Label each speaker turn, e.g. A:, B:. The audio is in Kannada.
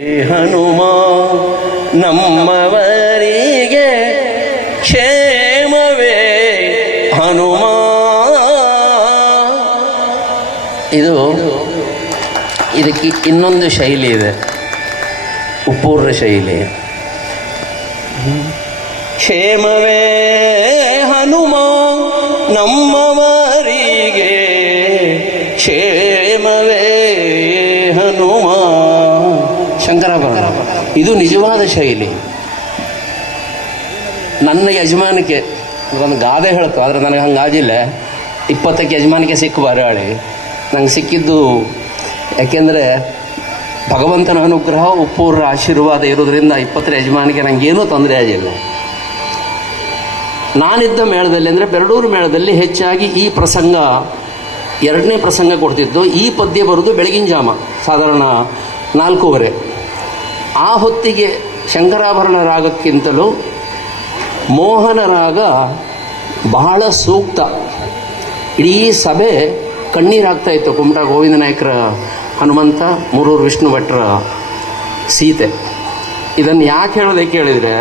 A: ಹನುಮ, ನಮ್ಮವರಿಗೆ ಕ್ಷೇಮವೇ ಹನುಮ. ಇದು ಇದಕ್ಕೆ ಇನ್ನೊಂದು ಶೈಲಿ ಇದೆ, ಉಪೂರ್ವ ಶೈಲಿ. ಕ್ಷೇಮವೇ ಹನುಮ, ನಮ್ಮವರಿಗೆ ಕ್ಷೇಮವೇ ಹನುಮ. ಶಂಕರಾಭರಣ ಇದು ನಿಜವಾದ ಶೈಲಿ. ನನ್ನ ಯಜಮಾನಿಕೆ ಒಂದು ಗಾದೆ ಹೇಳ್ತು, ಆದರೆ ನನಗೆ ಹಂಗಾಗಿಲ್ಲ. ಇಪ್ಪತ್ತಕ್ಕೆ ಯಜಮಾನಿಕೆ ಸಿಕ್ಕು ಬರಾಳಿ ನಂಗೆ ಸಿಕ್ಕಿದ್ದು ಯಾಕೆಂದರೆ ಭಗವಂತನ ಅನುಗ್ರಹ ಉಪ್ಪೂರ ಆಶೀರ್ವಾದ ಇರೋದ್ರಿಂದ ಇಪ್ಪತ್ತರ ಯಜಮಾನಿಗೆ ನನಗೇನೂ ತೊಂದರೆ ಆಗಿಲ್ಲ. ನಾನಿದ್ದ ಮೇಳದಲ್ಲಿ ಅಂದರೆ ಬೆರಡೂರು ಮೇಳದಲ್ಲಿ ಹೆಚ್ಚಾಗಿ ಈ ಪ್ರಸಂಗ, ಎರಡನೇ ಪ್ರಸಂಗ ಕೊಡ್ತಿದ್ದು. ಈ ಪದ್ಯ ಬರೋದು ಬೆಳಗಿನ ಜಾಮ, ಸಾಧಾರಣ ನಾಲ್ಕೂವರೆ. ಆ ಹೊತ್ತಿಗೆ ಶಂಕರಾಭರಣ ರಾಗಕ್ಕಿಂತಲೂ ಮೋಹನ ರಾಗ ಬಹಳ ಸೂಕ್ತ. ಇಡೀ ಸಭೆ ಕಣ್ಣೀರಾಗ್ತಾ ಇತ್ತು. ಕುಮಟಾ ಗೋವಿಂದ ನಾಯಕರ ಹನುಮಂತ, ಮೂರೂರು ವಿಷ್ಣು ಭಟ್ರ ಸೀತೆ. ಇದನ್ನು ಯಾಕೆ ಹೇಳೋದಕ್ಕೆ ಕೇಳಿದರೆ